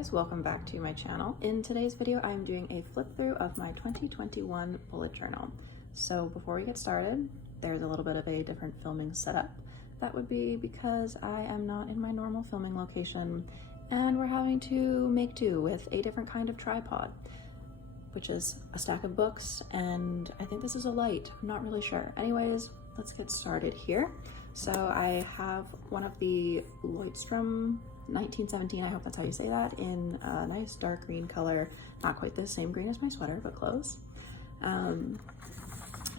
guys, welcome back to my channel. In today's video, I'm doing a flip through of my 2021 bullet journal. So before we get started, there's a little bit of a different filming setup. That would be because I am not in my normal filming location and we're having to make do with a different kind of tripod, which is a stack of books, and I think this is a light. I'm not really sure. Anyways, let's get started here. So I have one of the Leuchtturm 1917, I hope that's how you say that, in a nice dark green color. Not quite the same green as my sweater, but close.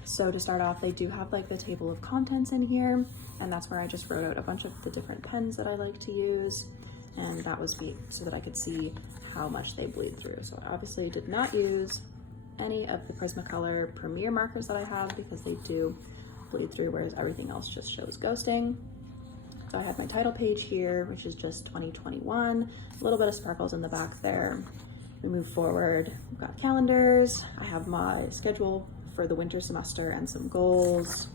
So to start off, they do have like the table of contents in here, and that's where I just wrote out a bunch of the different pens that I like to use, and that was so that I could see how much they bleed through. So I obviously did not use any of the Prismacolor Premier markers that I have because they do bleed through, whereas everything else just shows ghosting. So I have my title page here, which is just 2021, a little bit of sparkles in the back there. We move forward, we've got calendars. I have my schedule for the winter semester and some goals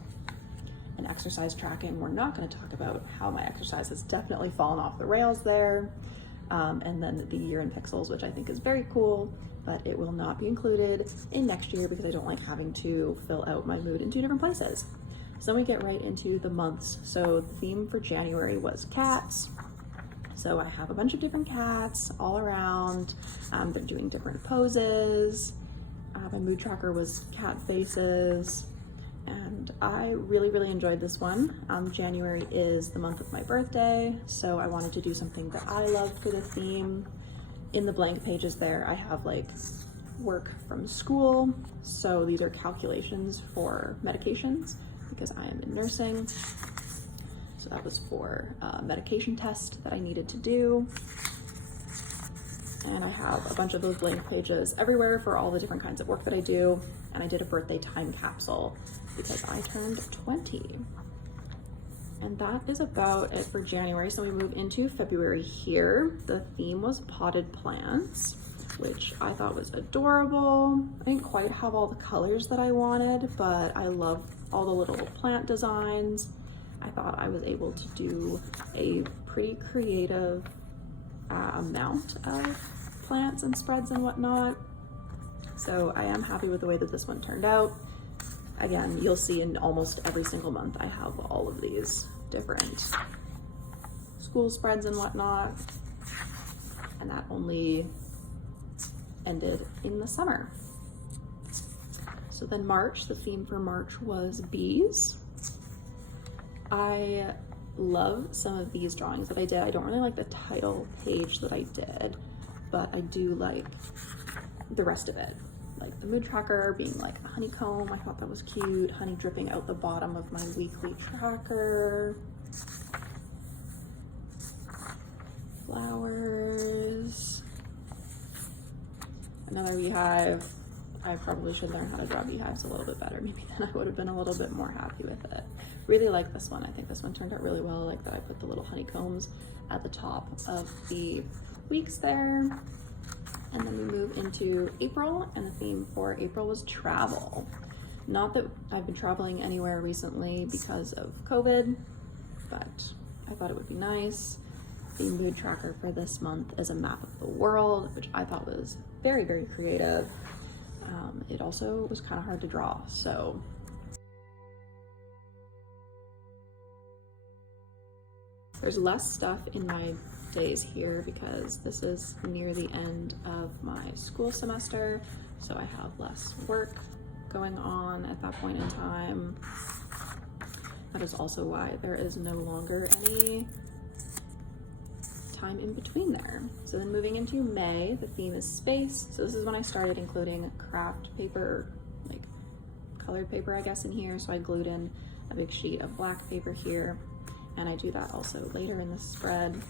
and exercise tracking. We're not going to talk about how my exercise has definitely fallen off the rails there. And then the year in pixels, which I think is very cool, but it will not be included in next year because I don't like having to fill out my mood in two different places. So then we get right into the months. So the theme for January was cats. So I have a bunch of different cats all around. They're doing different poses. My mood tracker was cat faces. And I really enjoyed this one. January is the month of my birthday, so I wanted to do something that I love for the theme. In the blank pages there, I have like work from school. So these are calculations for medications because I am in nursing. So that was for a medication test that I needed to do. And I have a bunch of those blank pages everywhere for all the different kinds of work that I do. And I did a birthday time capsule because I turned 20. And that is about it for January. So we move into February here. The theme was potted plants, which I thought was adorable. I didn't quite have all the colors that I wanted, but I love all the little plant designs. I thought I was able to do a pretty creative amount of plants and spreads and whatnot. So I am happy with the way that this one turned out. Again, you'll see in almost every single month I have all of these different school spreads and whatnot, and that only ended in the summer. So then March, the theme for March was bees. I love some of these drawings that I did. I don't really like the title page that I did, but I do like the rest of it. Like the mood tracker being like a honeycomb, I thought that was cute. Honey dripping out the bottom of my weekly tracker. Flowers. Another beehive. I probably should learn how to draw beehives a little bit better. Maybe then I would have been a little bit more happy with it. Really like this one. I think this one turned out really well. I like that I put the little honeycombs at the top of the weeks there. And then we move into April, and the theme for April was travel. Not that I've been traveling anywhere recently because of COVID, but I thought it would be nice. The mood tracker for this month is a map of the world, which I thought was very creative. It also was kind of hard to draw, so. There's less stuff in my days here because this is near the end of my school semester, so I have less work going on at that point in time. That is also why there is no longer any time in between there. So then moving into May, the theme is space. So this is when I started including craft paper, like colored paper, I guess, in here. So I glued in a big sheet of black paper here, and I do that also later in the spread.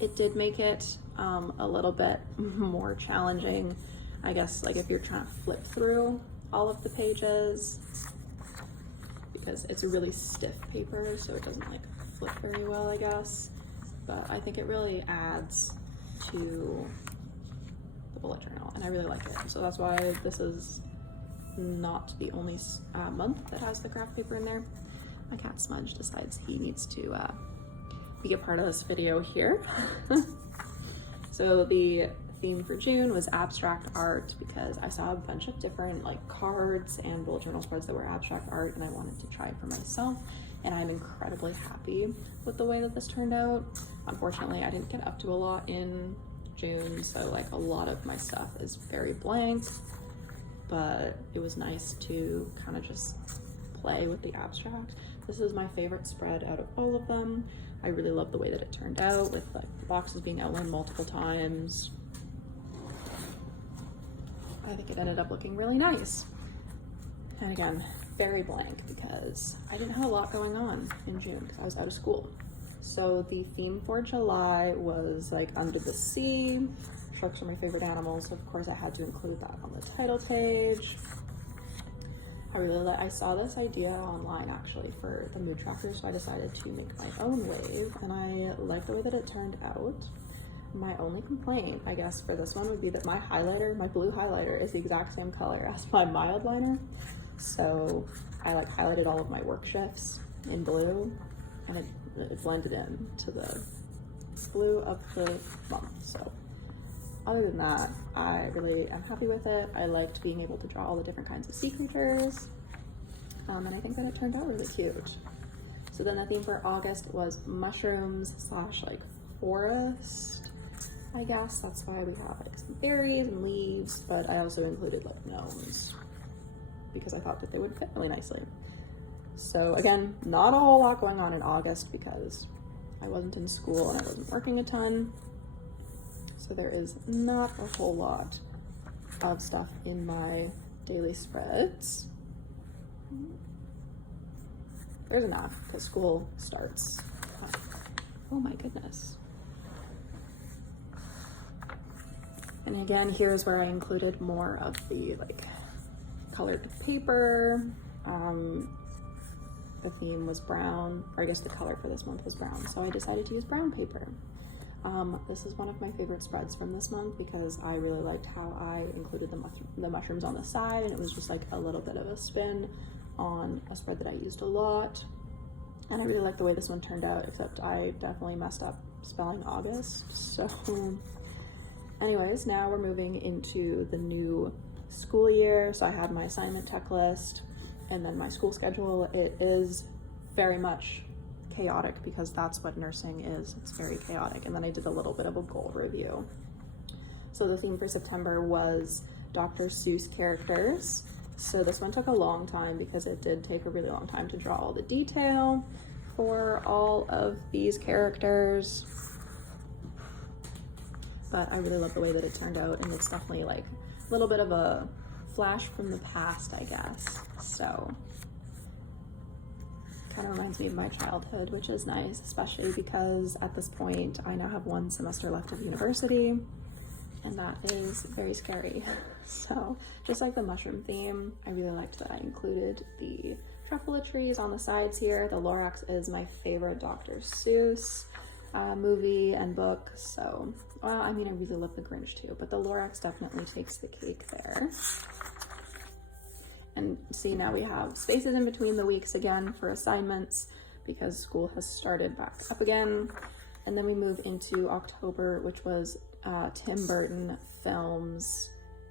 It did make it a little bit more challenging, I guess, like if you're trying to flip through all of the pages, because it's a really stiff paper, so it doesn't like flip very well, I guess. But I think it really adds to the bullet journal, and I really like it. So that's why this is not the only month that has the craft paper in there. My cat Smudge decides he needs to be a part of this video here. So the theme for June was abstract art because I saw a bunch of different like cards and bullet journal spreads that were abstract art, and I wanted to try it for myself, and I'm incredibly happy with the way that this turned out. Unfortunately, I didn't get up to a lot in June, so like a lot of my stuff is very blank, but it was nice to kind of just play with the abstract. This is my favorite spread out of all of them. I really love the way that it turned out with like the boxes being outlined multiple times. I think it ended up looking really nice. And again, very blank because I didn't have a lot going on in June because I was out of school. So the theme for July was like under the sea. Sharks are my favorite animals, so of course I had to include that on the title page. I saw this idea online actually for the mood tracker, so I decided to make my own wave, and I like the way that it turned out. My only complaint, I guess, for this one would be that my highlighter, my blue highlighter, is the exact same color as my mild liner. So I like highlighted all of my work shifts in blue, and it blended in to the blue of the month. So other than that, I really am happy with it. I liked being able to draw all the different kinds of sea creatures, and I think that it turned out really cute. So then the theme for August was mushrooms slash like forest, I guess. That's why we have like some berries and leaves, but I also included like gnomes because I thought that they would fit really nicely. So again, not a whole lot going on in August because I wasn't in school and I wasn't working a ton. So there is not a whole lot of stuff in my daily spreads. There's enough because school starts. Oh my goodness. And again, here's where I included more of the like colored paper. The theme was brown, or I guess the color for this month was brown. So I decided to use brown paper. This is one of my favorite spreads from this month because I really liked how I included the mushrooms on the side, and it was just like a little bit of a spin on a spread that I used a lot. And I really like the way this one turned out, except I definitely messed up spelling August. So anyways, now we're moving into the new school year. So I have my assignment checklist and then my school schedule. It is very much chaotic because that's what nursing is. It's very chaotic. And then I did a little bit of a goal review. So the theme for September was Dr. Seuss characters. So this one took a long time because it did take a really long time to draw all the detail for all of these characters. But I really love the way that it turned out, and it's definitely like a little bit of a flash from the past, I guess. So kind of reminds me of my childhood, which is nice, especially because at this point I now have one semester left of university, and that is very scary. So just like the mushroom theme, I really liked that I included the truffula trees on the sides here. The Lorax is my favorite Dr. Seuss movie and book. So, well, I mean, I really love the Grinch too, but the Lorax definitely takes the cake there. And see, now we have spaces in between the weeks again for assignments because school has started back up again. And then we move into October, which was Tim Burton films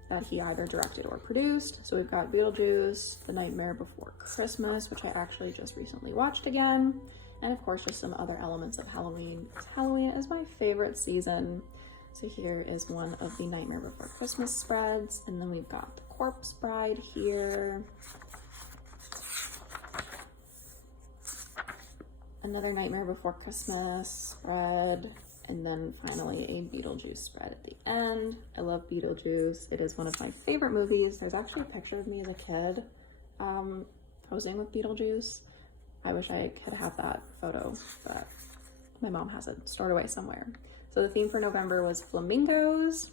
that he either directed or produced. So we've got Beetlejuice, The Nightmare Before Christmas, which I actually just recently watched again. And of course, just some other elements of Halloween. Halloween is my favorite season. So here is one of the Nightmare Before Christmas spreads. And then we've got the Corpse Bride here. Another Nightmare Before Christmas spread. And then finally a Beetlejuice spread at the end. I love Beetlejuice. It is one of my favorite movies. There's actually a picture of me as a kid posing with Beetlejuice. I wish I could have that photo, but my mom has it stored away somewhere. So the theme for November was flamingos.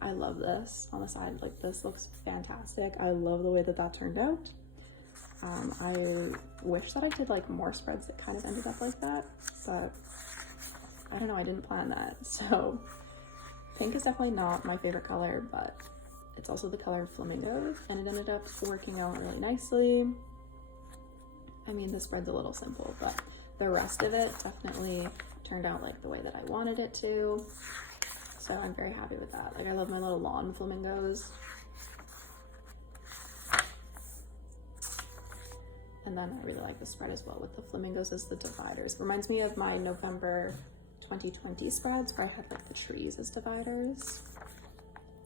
I love this on the side. Like, this looks fantastic. I love the way that that turned out. I wish that I did like more spreads that kind of ended up like that, but I don't know, I didn't plan that. So pink is definitely not my favorite color, but it's also the color of flamingos, and it ended up working out really nicely. I mean, the spread's a little simple, but the rest of it definitely turned out like the way that I wanted it to. So I'm very happy with that. Like I love my little lawn flamingos. And then I really like the spread as well with the flamingos as the dividers. Reminds me of my November 2020 spreads where I had like the trees as dividers.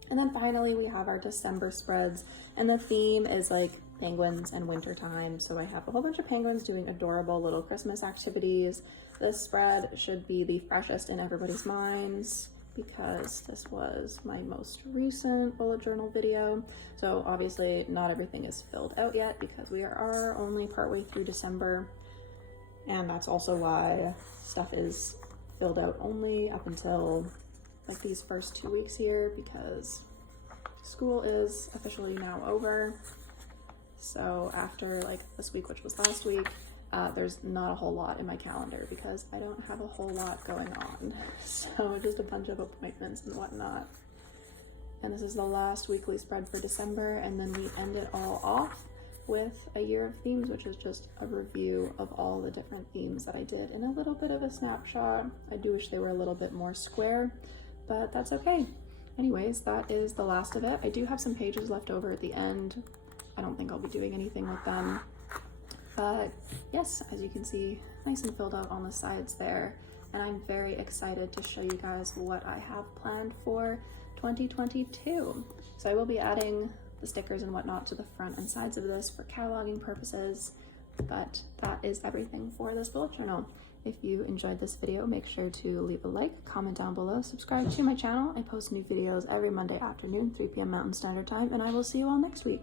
And then finally we have our December spreads, and the theme is like penguins and wintertime. So I have a whole bunch of penguins doing adorable little Christmas activities. This spread should be the freshest in everybody's minds because this was my most recent bullet journal video. So obviously not everything is filled out yet because we are only partway through December. And that's also why stuff is filled out only up until like these first 2 weeks here, because school is officially now over. So after like this week, which was last week, there's not a whole lot in my calendar because I don't have a whole lot going on. So just a bunch of appointments and whatnot. And this is the last weekly spread for December, and then we end it all off with a year of themes, which is just a review of all the different themes that I did in a little bit of a snapshot. I do wish they were a little bit more square, but that's okay. Anyways, that is the last of it. I do have some pages left over at the end. I don't think I'll be doing anything with them. But yes, as you can see, nice and filled out on the sides there. And I'm very excited to show you guys what I have planned for 2022. So I will be adding the stickers and whatnot to the front and sides of this for cataloging purposes. But that is everything for this bullet journal. If you enjoyed this video, make sure to leave a like, comment down below, subscribe to my channel. I post new videos every Monday afternoon, 3 p.m. Mountain Standard Time, and I will see you all next week.